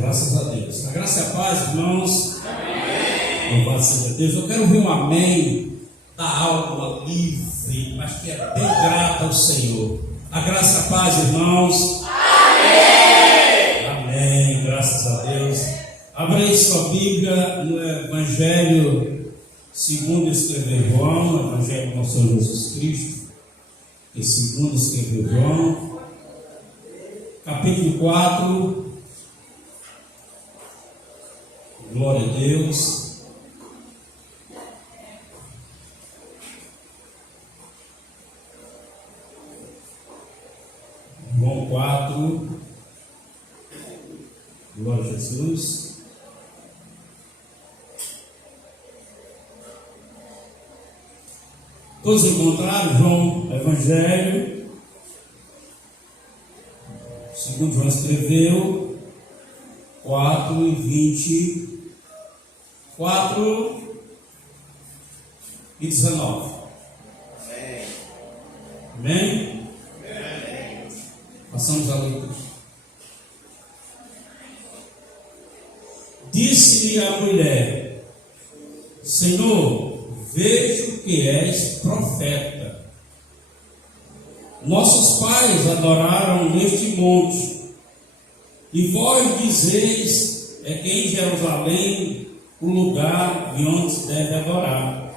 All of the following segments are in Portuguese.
Graças a Deus. A graça e a paz, irmãos. Amém. Louvado seja Deus. Eu quero ouvir um amém da alma livre, mas que é bem grata ao Senhor. A graça e a paz, irmãos. Amém. Amém. Graças a Deus. Abra aí sua Bíblia no Evangelho segundo escreveu João, o Evangelho do nosso Senhor Jesus Cristo, que segundo escreveu João, capítulo 4. Glória a Deus. João 4. Glória a Jesus. Todos encontraram João, Evangelho, segundo João escreveu, 4 e 19. Amém. Amém? Amém. Passamos a leitura. Disse-lhe a mulher: Senhor, vejo que és profeta. Nossos pais adoraram neste monte, e vós dizeis é que em Jerusalém o lugar de onde se deve adorar.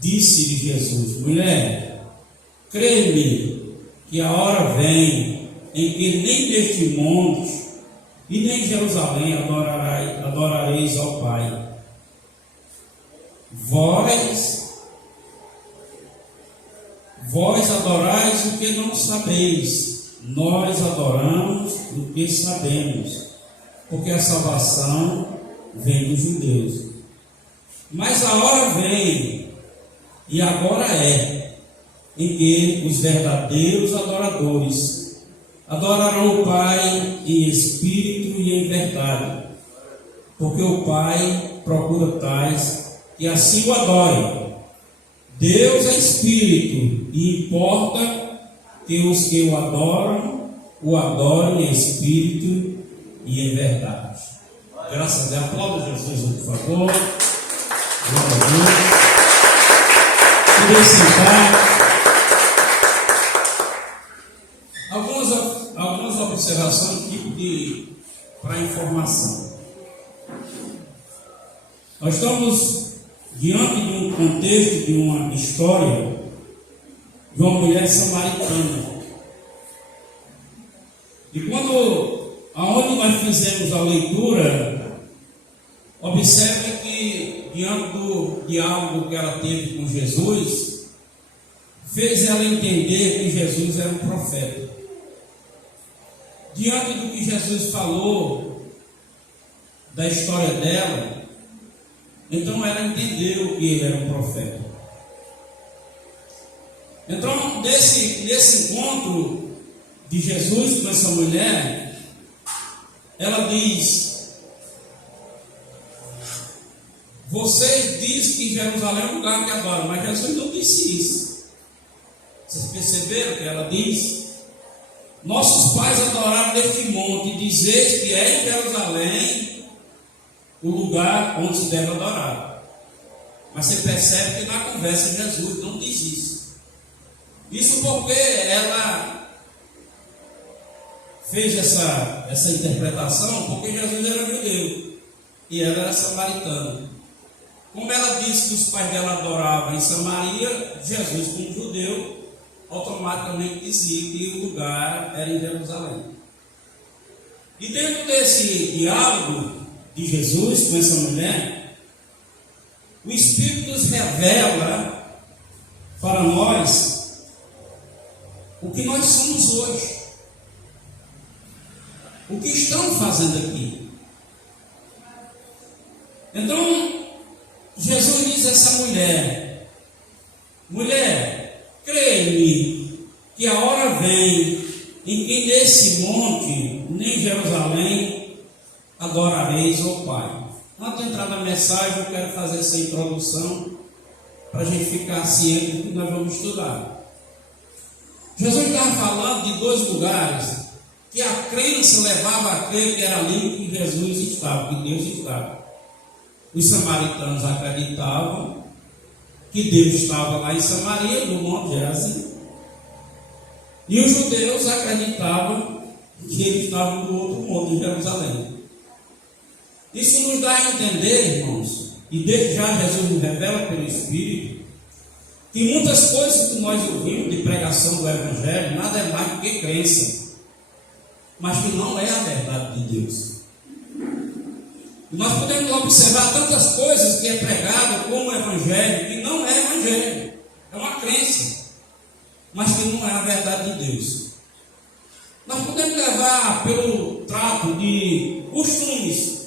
Disse-lhe Jesus: Mulher, crê-me que a hora vem em que nem neste monte e nem em Jerusalém adorareis ao Pai. Vós adorais o que não sabeis, nós adoramos o que sabemos, porque a salvação vem dos judeus. Mas a hora vem, e agora é, em que os verdadeiros adoradores adorarão o Pai em espírito e em verdade, porque o Pai procura tais que assim o adorem. Deus é espírito, e importa que os que o adorem em espírito e em verdade. Graças a Deus. Aplauda Jesus, por favor. Glória a Deus. Poder sentar. Algumas observações tipo para informação. Nós estamos diante de um contexto, de uma história de uma mulher samaritana. E aonde nós fizemos a leitura, observe que diante do diálogo que ela teve com Jesus, fez ela entender que Jesus era um profeta. Diante do que Jesus falou, da história dela, então ela entendeu que ele era um profeta. Então, nesse encontro de Jesus com essa mulher, ela diz: vocês dizem que Jerusalém é um lugar que adora, mas Jesus não disse isso. Vocês perceberam que ela diz? Nossos pais adoraram neste monte, e dizeis que é em Jerusalém o lugar onde se deve adorar. Mas você percebe que na conversa Jesus não diz isso. Isso porque ela fez essa interpretação, porque Jesus era judeu e ela era samaritana. Como ela disse que os pais dela adoravam em Samaria, Jesus, como judeu, automaticamente dizia que o lugar era em Jerusalém. E dentro desse diálogo de Jesus com essa mulher, o Espírito nos revela para nós o que nós somos hoje, o que estamos fazendo aqui. Então Jesus diz a essa mulher: mulher, creia-me que a hora vem em que nesse monte, nem Jerusalém, adorareis ao Pai. Antes de entrar na mensagem, eu quero fazer essa introdução para a gente ficar ciente do que nós vamos estudar. Jesus estava falando de dois lugares que a crença levava a crer que era ali que Jesus estava, que Deus estava. Os samaritanos acreditavam que Deus estava lá em Samaria, no Monte Gerazim. E os judeus acreditavam que ele estava no outro monte, em Jerusalém. Isso nos dá a entender, irmãos, e desde já Jesus nos revela pelo Espírito, que muitas coisas que nós ouvimos de pregação do Evangelho, nada é mais do que crença, mas que não é a verdade de Deus. E nós podemos observar tantas coisas que é pregado como Evangelho, que não é Evangelho, é uma crença, mas que não é a verdade de Deus. Nós podemos levar pelo trato de costumes.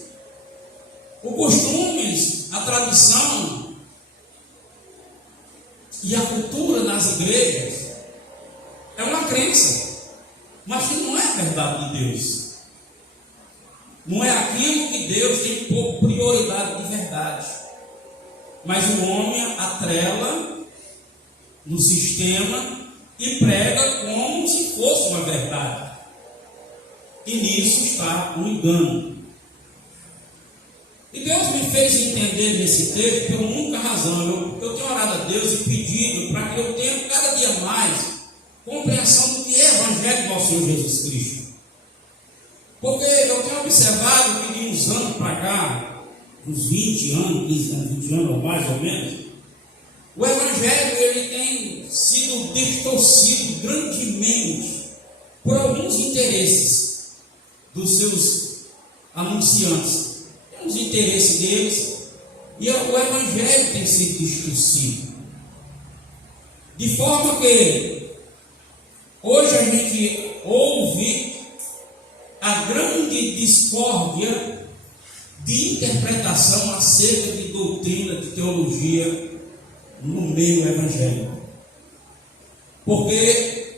Os costumes, a tradição e a cultura nas igrejas é uma crença, mas que não é a verdade de Deus. Não é aquilo que Deus tem por prioridade de verdade. Mas o homem atrela no sistema e prega como se fosse uma verdade. E nisso está um engano. E Deus me fez entender nesse texto por uma única razão. Eu tenho orado a Deus e pedido para que eu tenha cada dia mais compreensão do que é o Evangelho do nosso Senhor Jesus Cristo. Porque eu tenho observado que de uns anos para cá, uns 20 anos, 15 anos, 20 anos ou mais ou menos, o Evangelho ele tem sido distorcido grandemente por alguns interesses dos seus anunciantes. Tem os interesses deles e o Evangelho tem sido distorcido. De forma que hoje a gente ouve a grande discórdia de interpretação acerca de doutrina, de teologia no meio evangélico. Porque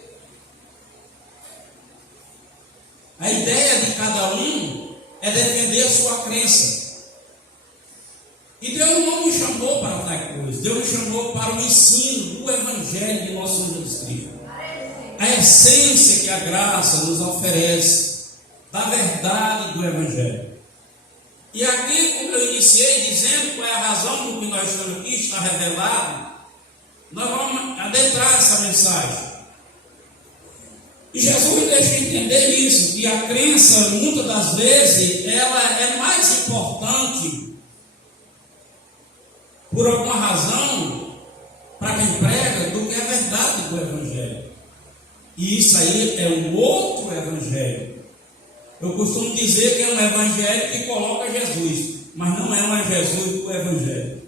a ideia de cada um é defender a sua crença. E Deus não me chamou para tal coisa. Deus me chamou para o ensino do Evangelho de nosso Senhor Jesus Cristo. A essência que a graça nos oferece da verdade do Evangelho. E aqui, como eu iniciei dizendo qual é a razão do que nós estamos aqui, está revelado, nós vamos adentrar essa mensagem. E Jesus me deixa entender isso, que a crença, muitas das vezes, ela é mais importante, por alguma razão, para quem prega, do que a verdade do Evangelho. E isso aí é um outro Evangelho. Eu costumo dizer que é um Evangelho que coloca Jesus, mas não é um Jesus do Evangelho.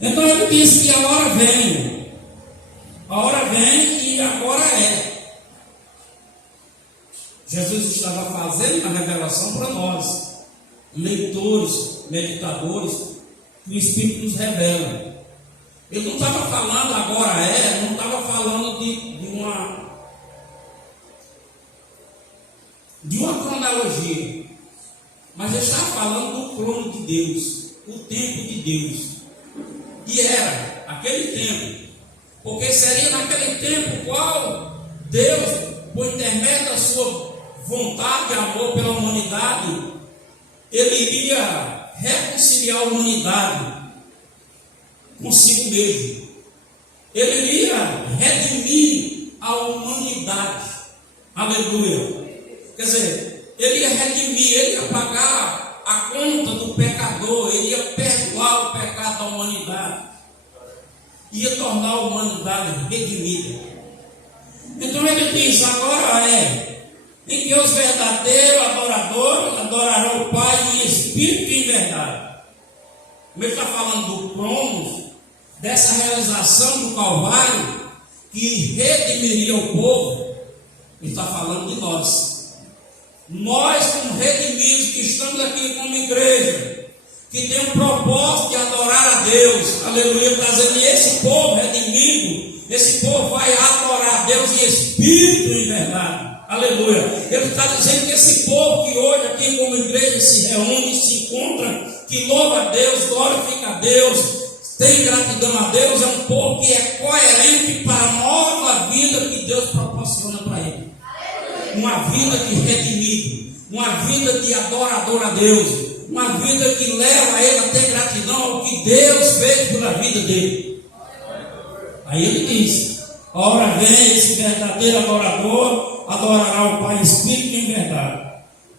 Então ele disse que a hora vem e agora é. Jesus estava fazendo a revelação para nós, leitores, meditadores, que o Espírito nos revela. Ele não estava falando agora não estava falando de uma cronologia, mas ele estava falando do crono de Deus, o tempo de Deus. E era aquele tempo, porque seria naquele tempo qual Deus, por intermédio da sua vontade e amor pela humanidade, ele iria reconciliar a humanidade consigo mesmo. Ele iria redimir a humanidade. Aleluia. Quer dizer, ele ia redimir, ele ia pagar a conta do pecador, ele ia perdoar o pecado da humanidade, ia tornar a humanidade redimida. Então ele diz, agora em que os verdadeiros adoradores adorarão o Pai em espírito e em verdade. Ele está falando do cronos, dessa realização do Calvário, que redimiria o povo. Ele está falando de nós. Nós, como redimidos, que estamos aqui como igreja, que tem um propósito de adorar a Deus, aleluia, está dizendo que esse povo redimido, esse povo vai adorar a Deus em espírito e em verdade, aleluia. Ele está dizendo que esse povo que hoje aqui como igreja se reúne, se encontra, que louva a Deus, glorifica a Deus, tem gratidão a Deus, é um povo que é coerente para a nova vida que Deus proporciona para ele. uma vida de redimido, uma vida de adorador a Deus, uma vida que leva ele a ter gratidão ao que Deus fez pela vida dele. Aí ele diz: a hora vem, esse verdadeiro adorador adorará o Pai em espírito e em verdade.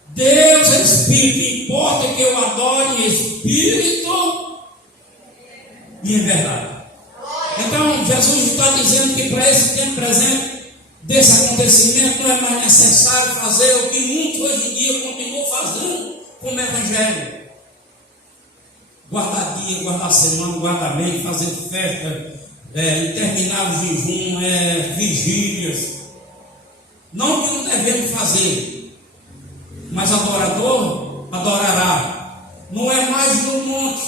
Deus é espírito, importa que eu adore em espírito e em verdade. Então Jesus está dizendo que para esse tempo presente desse acontecimento não é mais necessário fazer o que muitos hoje em dia continuam fazendo como evangelho: guardar dia, guardar semana, guardar mês, fazer festa, interminável jejum, vigílias. Não que não devemos fazer, mas adorador adorará. Não é mais no monte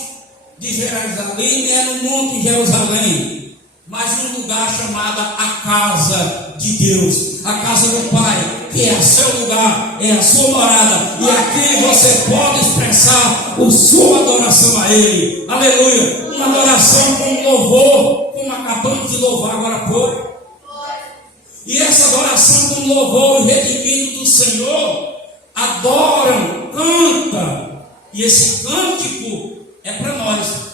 de Jerusalém, nem é no monte de Jerusalém, mas num lugar chamado a casa de Deus, a casa do Pai, que é o seu lugar, é a sua morada, e aqui você pode expressar a sua adoração a Ele. Aleluia! Uma adoração com louvor, como acabamos de louvar agora há pouco. E essa adoração com louvor redimido do Senhor, adoram, canta, e esse cântico é para nós.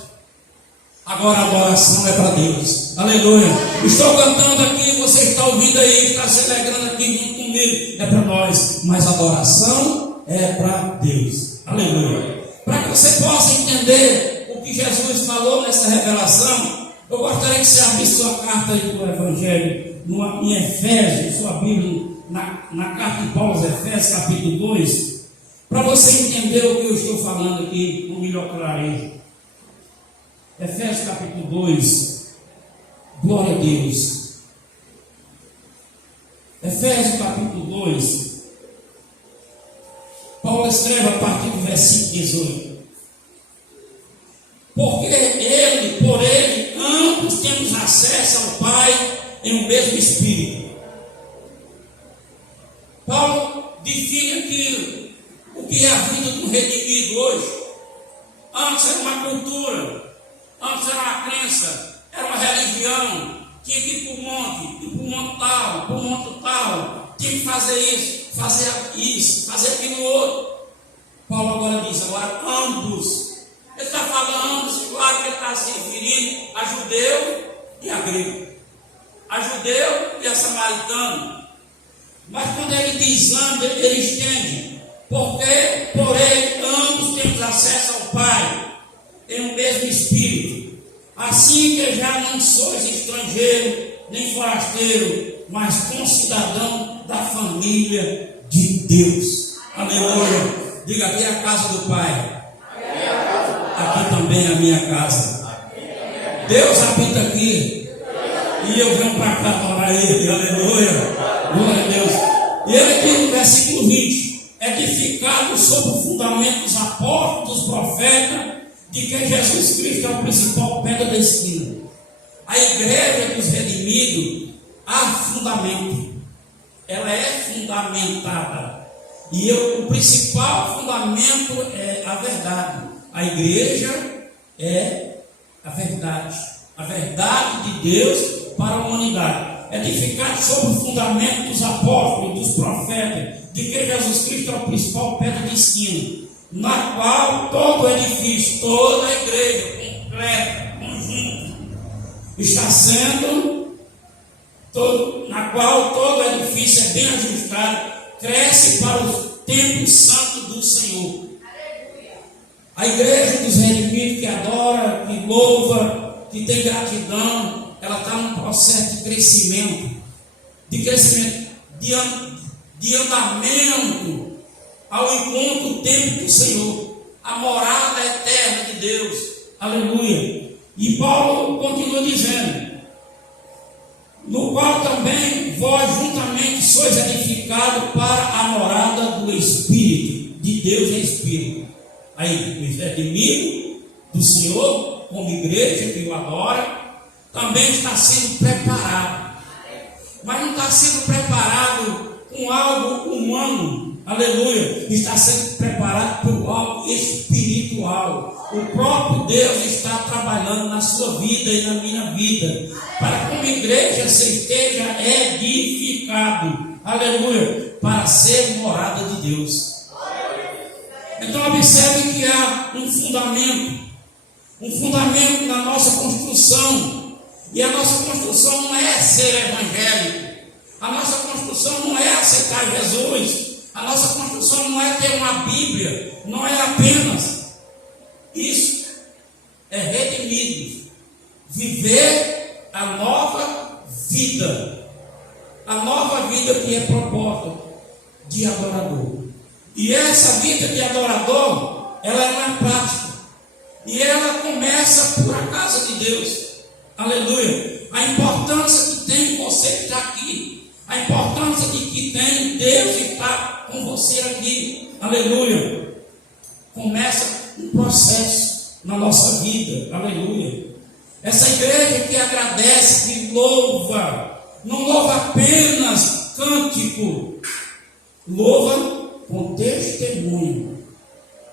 Agora a adoração é para Deus. Aleluia. Estou cantando aqui, você está ouvindo aí, está se alegrando aqui junto comigo. É para nós, mas a adoração é para Deus. Aleluia. Para que você possa entender o que Jesus falou nessa revelação, eu gostaria que você abrisse sua carta aí do Evangelho em Efésios, sua Bíblia, na carta de Paulo aos Efésios, capítulo 2, para você entender o que eu estou falando aqui com melhor clareza. Efésios capítulo 2, glória a Deus. Efésios capítulo 2, Paulo escreve a partir do versículo 18: porque por ele, ambos temos acesso ao Pai em um mesmo Espírito. Paulo define aqui o que é a vida do redimido hoje. Antes era uma cultura, antes era uma crença, era uma religião. Tinha que ir para o monte tal, tinha que fazer isso, fazer aquilo outro. Paulo agora diz, agora ambos. Ele está falando ambos, claro que ele está se referindo a judeu e a grego, a judeu e a samaritano. Mas quando ele diz ambos, ele estende, porque por ele ambos temos acesso ao Pai em um mesmo Espírito. Assim que já não sois estrangeiro, nem forasteiro, mas concidadão da família de Deus. Aleluia. Diga, aqui é a casa do Pai. Aqui também é a minha casa. Deus habita aqui. E eu venho para cá adorar Ele. Aleluia. Glória a Deus. E ele diz no versículo 20: edificado sobre o fundamento dos apóstolos, dos profetas, de que Jesus Cristo é o principal pedra da esquina. A igreja dos redimidos há fundamento. Ela é fundamentada. E o principal fundamento é a verdade. A igreja é a verdade. A verdade de Deus para a humanidade. Edificado sobre o fundamento dos apóstolos, dos profetas, de que Jesus Cristo é o principal pedra de esquina, na qual todo edifício, toda a igreja completa, conjunto, está sendo, na qual todo edifício é bem ajustado, cresce para o templo santo do Senhor. A igreja dos redimidos que adora, que louva, que tem gratidão, ela está num processo de crescimento, de andamento ao encontro do templo do Senhor, a morada eterna de Deus. Aleluia. E Paulo continua dizendo: no qual também vós juntamente sois edificados para a morada do Espírito, de Deus em Espírito. Aí, os redimidos do Senhor, como igreja que o adora, também está sendo preparado. Mas não está sendo preparado com algo humano. Aleluia. Está sendo preparado por algo espiritual. O próprio Deus está trabalhando na sua vida e na minha vida, para que como igreja você esteja edificado. Aleluia. para ser morada de Deus. Então observe que há um fundamento na nossa construção. E a nossa construção não é ser evangélico. A nossa construção não é aceitar Jesus. A nossa construção não é ter uma Bíblia. Não é apenas isso. É redimidos. Viver a nova vida. A nova vida que é proposta de adorador. E essa vida de adorador, ela é uma prática. E ela começa por a casa de Deus. Aleluia. A importância que tem você que está aqui. A importância de que tem Deus que está com você aqui. Aleluia. Começa um processo na nossa vida. Aleluia. Essa igreja que agradece, que louva. Não louva apenas cântico. Louva com testemunho.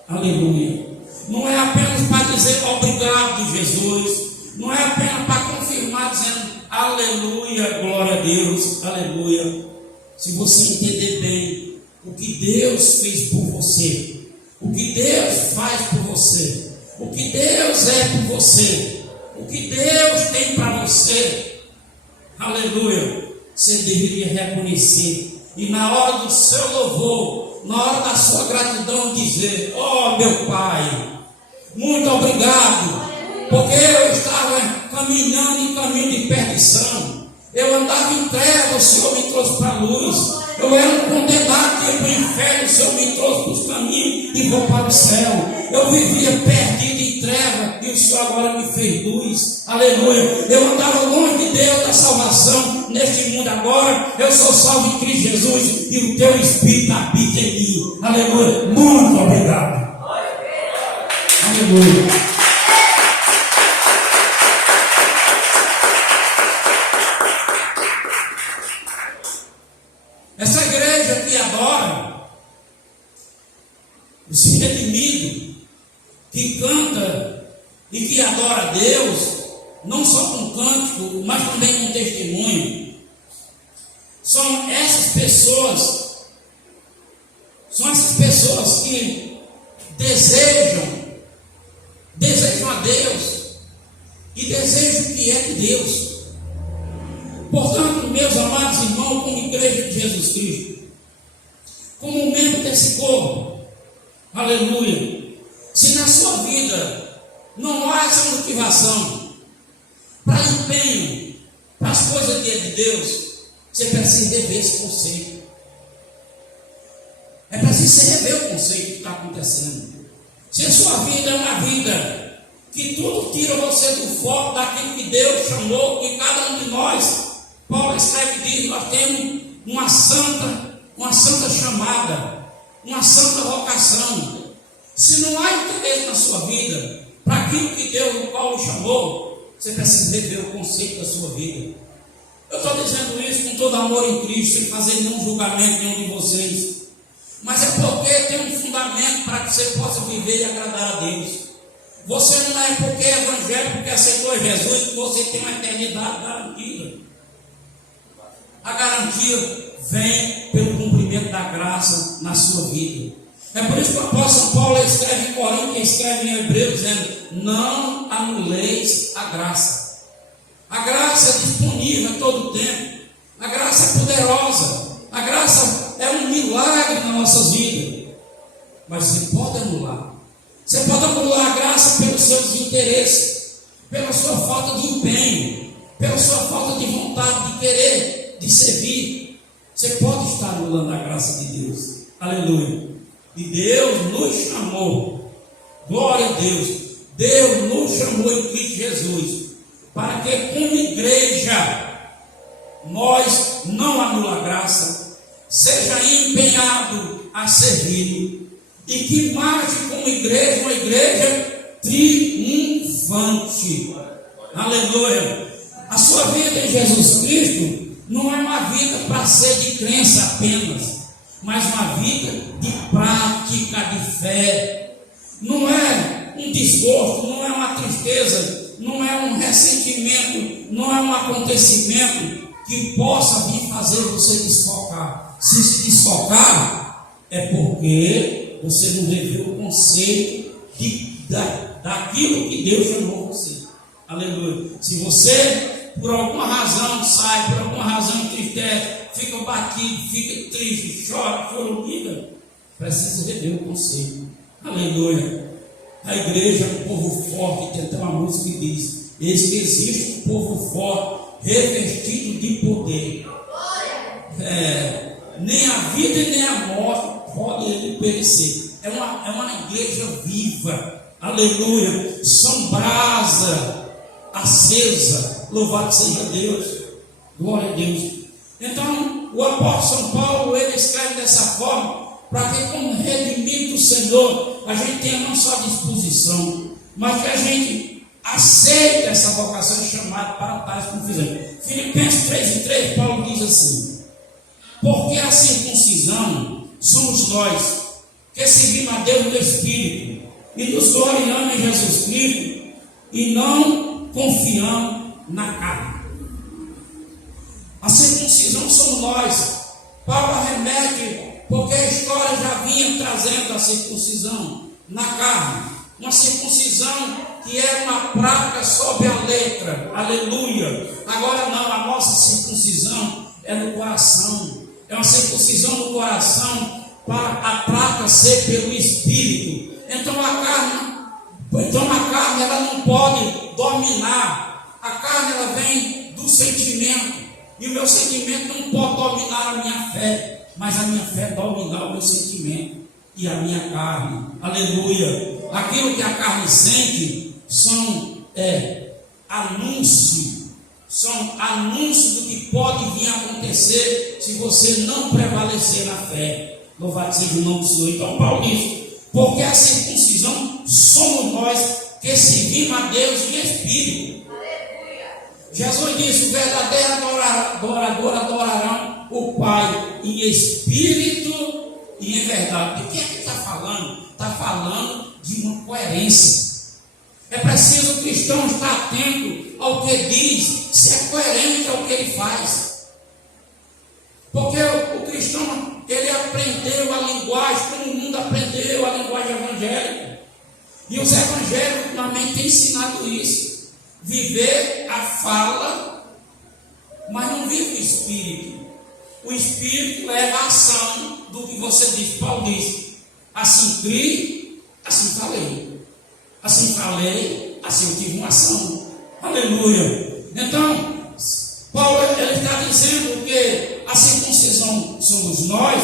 Aleluia. Não é apenas para dizer obrigado, Jesus. Não é apenas para confirmar dizendo aleluia, glória a Deus, aleluia. Se você entender bem o que Deus fez por você, o que Deus faz por você, o que Deus é por você, o que Deus tem para você, aleluia, você deveria reconhecer. E na hora do seu louvor, na hora da sua gratidão, dizer: oh meu Pai, muito obrigado, porque eu estava caminhando em caminho de perdição, eu andava em trevas, o Senhor me trouxe para a luz, eu era um condenado que ia para o inferno, o Senhor me trouxe para os caminhos e vou para o céu. Eu vivia perdido em trevas e o Senhor agora me fez luz, aleluia. Eu andava longe de Deus, da salvação neste mundo, agora eu sou salvo em Cristo Jesus e o teu Espírito habita em mim, aleluia. Muito obrigado, aleluia. Essa igreja que adora, esse redimido, que canta e que adora a Deus, não só com cântico, mas também com testemunho, são essas pessoas que desejam a Deus e desejam o que é de Deus. Portanto, meus amados irmãos, como igreja de Jesus Cristo, como membro desse corpo, aleluia, se na sua vida não há essa motivação para empenho, para as coisas de Deus, você precisa rever esse conceito. É preciso você rever o conceito que está acontecendo. Se a sua vida é uma vida que tudo tira você do foco daquilo que Deus chamou, que cada um de nós, Paulo escreve e diz: nós temos uma santa chamada, uma santa vocação. Se não há interesse na sua vida para aquilo que Deus, no qual o chamou, você precisa rever o conceito da sua vida. Eu estou dizendo isso com todo amor em Cristo, sem fazer nenhum julgamento nenhum de vocês, mas é porque tem um fundamento para que você possa viver e agradar a Deus. Você não é porque é evangélico, porque aceitou Jesus, que você tem uma eternidade garantida. A garantia vem pelo cumprimento da graça na sua vida. É por isso que o apóstolo Paulo escreve em Coríntios e escreve em Hebreus, dizendo: não anuleis a graça. A graça é disponível a todo tempo. A graça é poderosa. A graça é um milagre nas nossas vidas. Mas você pode anular. Você pode anular a graça pelos seus interesses, pela sua falta de empenho, pela sua falta de vontade de querer, de servir. Você pode estar anulando a graça de Deus. Aleluia. E Deus nos chamou, glória a Deus, Deus nos chamou em Cristo Jesus, para que como igreja, nós não anula a graça, seja empenhado a servir, e que marche como igreja, uma igreja triunfante. Aleluia. A sua vida em Jesus Cristo não é uma vida para ser de crença apenas, mas uma vida de prática de fé. Não é um desgosto, não é uma tristeza, não é um ressentimento, não é um acontecimento que possa vir fazer você desfocar. Se desfocar, é porque você não reveu o conceito daquilo que Deus chamou você. Aleluia. Se você, por alguma razão, sai, por alguma razão entristece, fica batido, fica triste, chora, formiga, precisa rever o conceito. Aleluia. A igreja é um povo forte. Tem até uma música que diz: eis que existe um povo forte, revestido de poder. Nem a vida e nem a morte podem ele perecer. É uma igreja viva. Aleluia. São brasa acesa. Louvado seja Deus. Glória a Deus. Então, o apóstolo São Paulo, ele escreve dessa forma, para que, como redimido do Senhor, a gente tenha não só disposição, mas que a gente aceite essa vocação chamada para tais como fizemos. Filipenses 3:3, Paulo diz assim: porque a circuncisão somos nós, que servimos a Deus no Espírito, e nos gloriamos em Jesus Cristo, e não confiamos na carne. A circuncisão somos nós. Paulo arremete, porque a história já vinha trazendo a circuncisão na carne. Uma circuncisão que era uma prática sobre a letra. Aleluia. Agora não, a nossa circuncisão é no coração. É uma circuncisão no coração para a prática ser pelo Espírito. Então a carne ela não pode dominar. A carne ela vem do sentimento. E o meu sentimento não pode dominar a minha fé, mas a minha fé dominar o meu sentimento e a minha carne. Aleluia. Aquilo que a carne sente são anúncios do que pode vir a acontecer se você não prevalecer na fé. Louvado seja o nome do Senhor. Então Paulo diz: porque a circuncisão somos nós que servimos a Deus em espírito. Jesus disse: o verdadeiro adorador adorarão o Pai em espírito e em verdade. De que é que está falando? Está falando de uma coerência. É preciso o cristão estar atento ao que diz, se é coerente ao que ele faz. Porque o cristão, ele aprendeu a linguagem, como o mundo aprendeu a linguagem evangélica. E os evangélicos ultimamente têm ensinado isso. Viver a fala, mas não vive o Espírito. O Espírito leva a ação do que você diz. Paulo diz: assim criei, assim falei. Assim falei, assim eu tive uma ação. Aleluia. Então, Paulo ele está dizendo que a circuncisão somos nós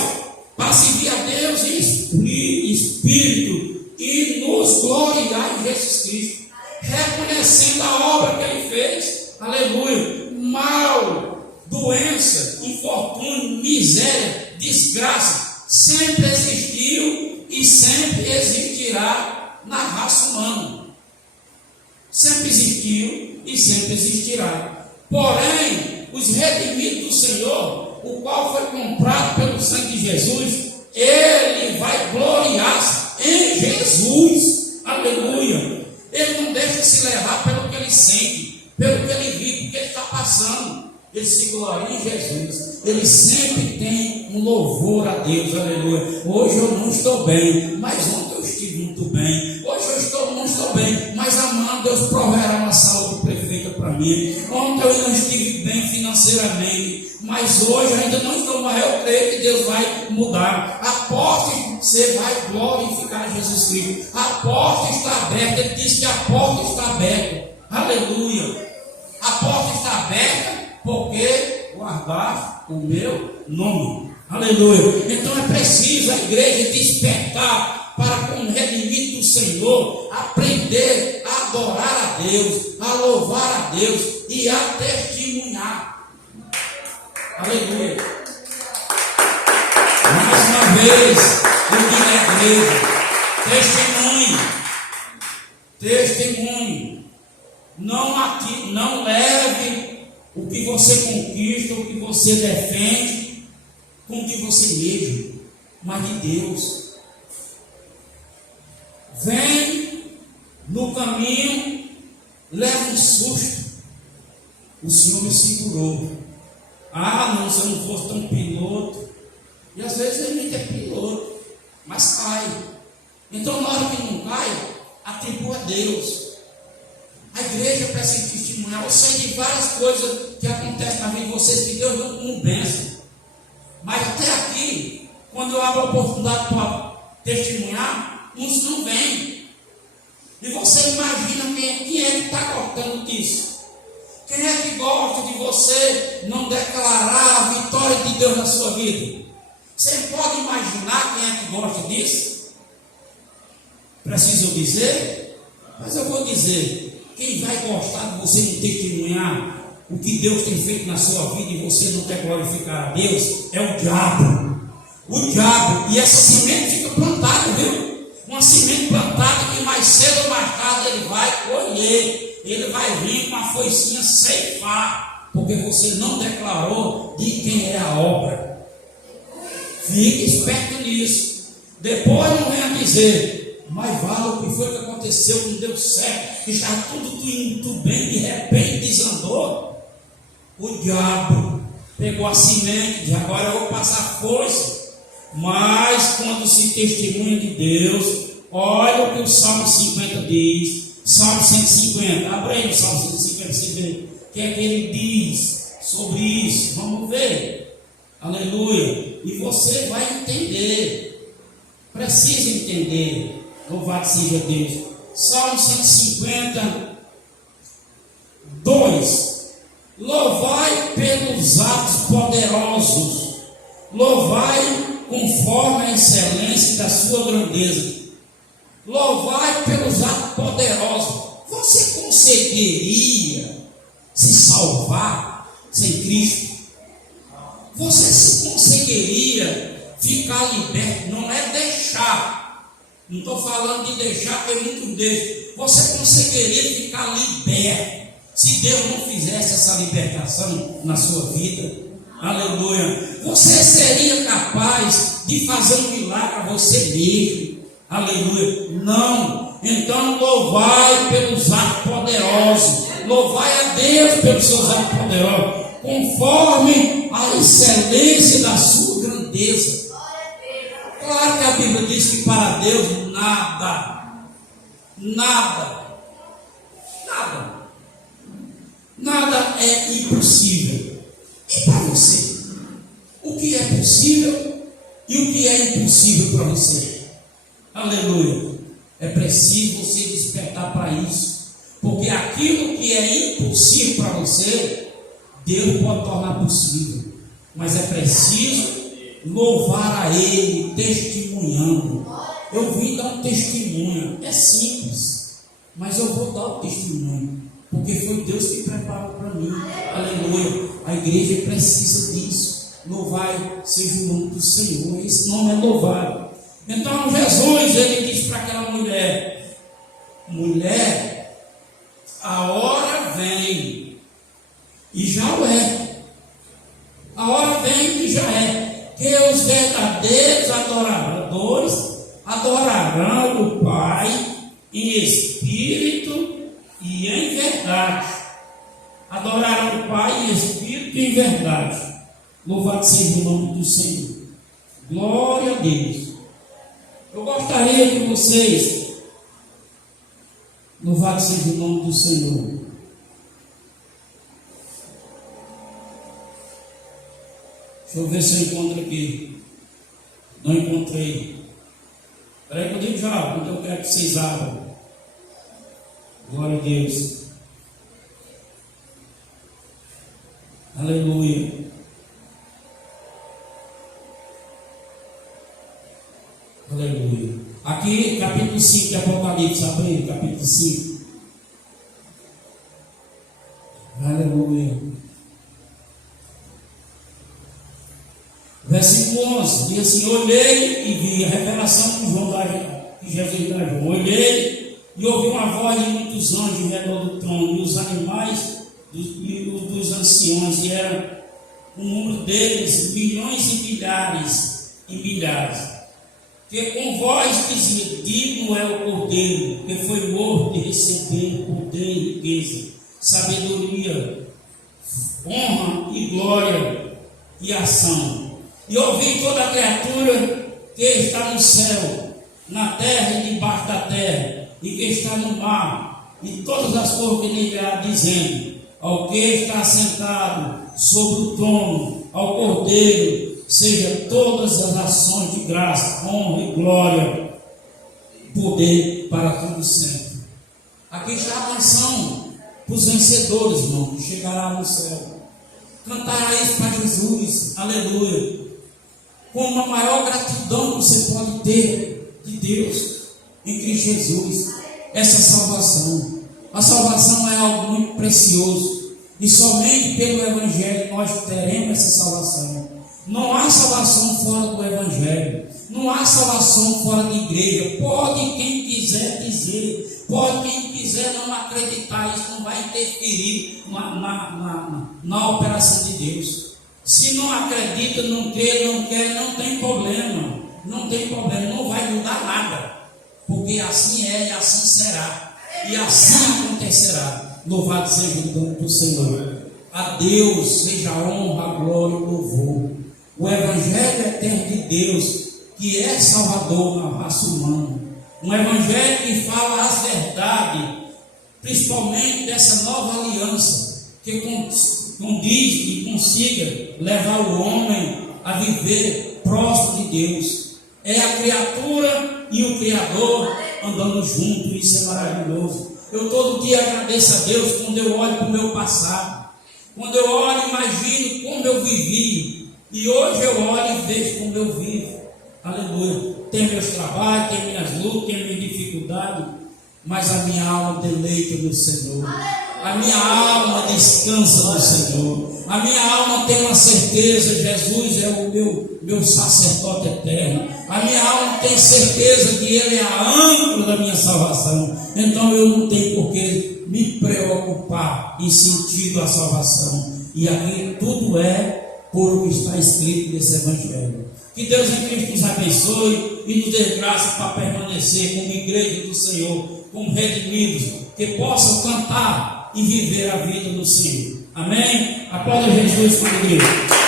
para servir a Deus em espírito e nos gloriar em Jesus Cristo, reconhecendo a obra que ele fez. Aleluia. Mal, doença, infortúnio, miséria, desgraça sempre existiu e sempre existirá na raça humana. Sempre existiu e sempre existirá. Porém, os redimidos do Senhor, o qual foi comprado pelo sangue de Jesus, ele vai gloriar-se em Jesus. Aleluia. Ele não deixa se levar pelo que ele sente, pelo que ele vive, porque ele está passando. Ele se gloria em Jesus. Ele sempre tem um louvor a Deus. Aleluia. Hoje eu não estou bem, mas ontem eu estive muito bem. Hoje eu não estou bem, mas amanhã Deus proverá uma saúde perfeita para mim. Ontem eu não estive bem financeiramente, mas hoje ainda não estou, mas eu creio que Deus vai mudar. A porta, você vai glorificar Jesus Cristo. A porta está aberta. Ele diz que a porta está aberta. Aleluia. A porta está aberta porque guardar o meu nome. Aleluia. Então é preciso a igreja despertar para, com o redimido do Senhor, aprender a adorar a Deus, a louvar a Deus e a testemunhar. Aleluia. Mais uma vez, eu digo à igreja: testemunhe. Não leve o que você conquista, o que você defende, com de você mesmo, mas de Deus. Vem no caminho, leva um susto. O Senhor me segurou. Não, se eu não fosse tão piloto, E às vezes a gente é piloto, mas cai. Então, na hora que não cai, atribua a Deus. A igreja precisa testemunhar. Eu sei de várias coisas que acontecem na vida de vocês que Deus deu como bênção. Mas até aqui, quando eu abro a oportunidade para testemunhar, uns não vêm. E você imagina quem é que está gostando disso? Quem é que gosta de você não declarar a vitória de Deus na sua vida? Você pode imaginar quem é que gosta disso? Preciso dizer? Mas eu vou dizer. Quem vai gostar de você não testemunhar o que Deus tem feito na sua vida e você não quer glorificar a Deus é o diabo. O diabo. E essa semente fica plantada, viu? Uma semente plantada que mais cedo ou mais tarde ele vai colher. Ele vai vir com a foicinha ceifar, porque você não declarou de quem é a obra. Fique esperto nisso. Depois não venha dizer, mas vale o que foi que aconteceu, não deu certo, que já tudo indo bem, de repente desandou. O diabo pegou a semente, de agora eu vou passar força. Mas quando se testemunha de Deus, olha o que o Salmo 50 diz. Salmo 150, abre aí o Salmo 150, você vê o que é que ele diz sobre isso. Vamos ver, aleluia. E você vai entender, precisa entender. Louvado seja Deus. Salmo 150, 2. Louvai pelos atos poderosos, louvai conforme a excelência da sua grandeza. Louvai pelos atos poderosos. Você conseguiria se salvar sem Cristo? Você se conseguiria ficar liberto? Não é deixar. Não estou falando de deixar, porque muito deixa. Você conseguiria ficar liberto se Deus não fizesse essa libertação na sua vida? Aleluia. Você seria capaz de fazer um milagre a você mesmo? Aleluia. Não. Então louvai pelos atos poderosos. Louvai a Deus pelos seus atos poderosos, conforme a excelência da sua grandeza. Claro que a Bíblia diz que para Deus nada é impossível. E para você? O que é possível e o que é impossível para você? Aleluia. É preciso você despertar para isso. Porque aquilo que é impossível para você, Deus pode tornar possível. Mas é preciso louvar a Ele, testemunhando. Eu vim dar um testemunho. É simples, mas eu vou dar o testemunho, porque foi Deus que preparou para mim. Aleluia. A igreja precisa disso. Louvai seja o nome do Senhor. Esse nome é louvado. Então Jesus, ele diz para aquela mulher: mulher, a hora vem, e já é. A hora vem e já é, que os verdadeiros adoradores adorarão o Pai em espírito e em verdade. Adorarão o Pai em espírito e em verdade. Louvado seja o nome do Senhor. Glória a Deus. Eu gostaria que vocês, louvado seja o nome do Senhor, deixa eu ver se eu encontro aqui. Não encontrei. Espera aí que eu digo já, porque eu quero que vocês abram. Glória a Deus. Aleluia. Aleluia. Aqui, capítulo 5 de Apocalipse, abre aí, capítulo 5. Aleluia. Versículo 11, diz assim: olhei e vi a revelação de João, que Jesus dá João. Olhei e ouvi uma voz de muitos anjos ao redor do trono, e os animais dos anciões, e era o número deles, milhões e milhares, que com voz dizia: digno é o Cordeiro, que foi morto, de receber poder e riqueza, sabedoria, honra e glória e ação. E ouvi toda criatura que está no céu, na terra e debaixo da terra, e que está no mar, e todas as coisas que nele há, dizendo: ao que está sentado sobre o trono, ao Cordeiro, seja todas as ações de graça, honra e glória, poder para tudo sempre. Aqui está a canção para os vencedores, irmão, que chegará no céu. Cantará isso para Jesus, aleluia, com uma maior gratidão que você pode ter de Deus em Cristo Jesus, essa salvação. A salvação é algo muito precioso, e somente pelo Evangelho nós teremos essa salvação. Não há salvação fora do Evangelho, não há salvação fora da igreja. Pode quem quiser dizer, pode quem quiser não acreditar, isso não vai interferir na operação de Deus. Se não acredita, não quer, não tem problema, não vai mudar nada, porque assim é e assim será, e assim acontecerá. Louvado seja o nome do Senhor. A Deus seja a honra, a glória e o louvor. O Evangelho eterno de Deus, que é Salvador na raça humana, um Evangelho que fala as verdades, principalmente dessa nova aliança, que condiz e consiga levar o homem a viver próximo de Deus. É a criatura e o Criador andando juntos, isso é maravilhoso. Eu todo dia agradeço a Deus quando eu olho para o meu passado, quando eu olho e imagino como eu vivi, e hoje eu olho e vejo como eu vivo, aleluia. Tem meus trabalhos, tem minhas lutas, tem minhas dificuldades, mas a minha alma deleita no Senhor, a minha alma descansa no Senhor, a minha alma tem uma certeza: Jesus é o meu sacerdote eterno. A minha alma tem certeza que Ele é a âncora da minha salvação. Então eu não tenho por que me preocupar em sentido a salvação. E aqui tudo é por o que está escrito nesse Evangelho. Que Deus em Cristo nos abençoe e nos dê graça para permanecer como igreja do Senhor, como redimidos, que possam cantar e viver a vida do Senhor. Amém? Aplauda Jesus com igreja.